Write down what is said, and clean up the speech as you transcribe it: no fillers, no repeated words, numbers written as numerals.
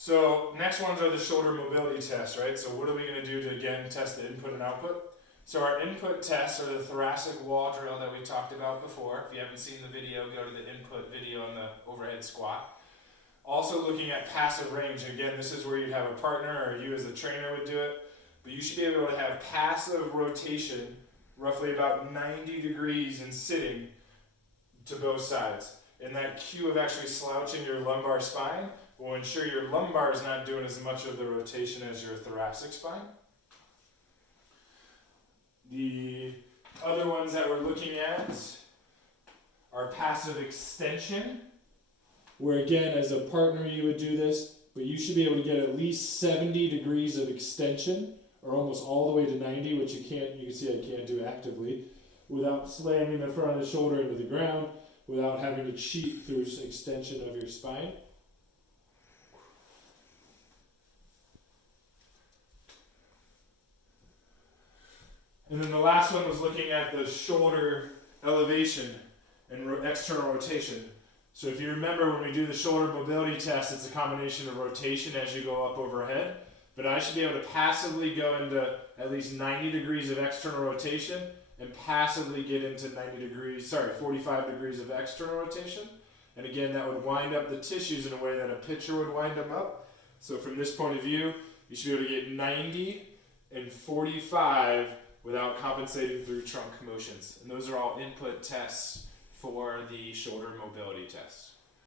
So next ones are the shoulder mobility tests, right? So what are we going to do to again test the input and output? So our input tests are the thoracic wall drill that we talked about before. If you haven't seen the video, go to the input video on the overhead squat. Also looking at passive range. Again, this is where you'd have a partner or you as a trainer would do it. But you should be able to have passive rotation, roughly about 90 degrees in sitting to both sides. And that cue of actually slouching your lumbar spine will ensure your lumbar is not doing as much of the rotation as your thoracic spine. The other ones that we're looking at are passive extension, where again, as a partner you would do this, but you should be able to get at least 70 degrees of extension, or almost all the way to 90, which you can see I can't do actively, without slamming the front of the shoulder into the ground, without having to cheat through extension of your spine. And then the last one was looking at the shoulder elevation and external rotation. So if you remember when we do the shoulder mobility test, it's a combination of rotation as you go up overhead. But I should be able to passively go into at least 90 degrees of external rotation and passively get into 45 degrees of external rotation. And again, that would wind up the tissues in a way that a pitcher would wind them up. So from this point of view, you should be able to get 90 and 45 without compensating through trunk motions. And those are all input tests for the shoulder mobility test.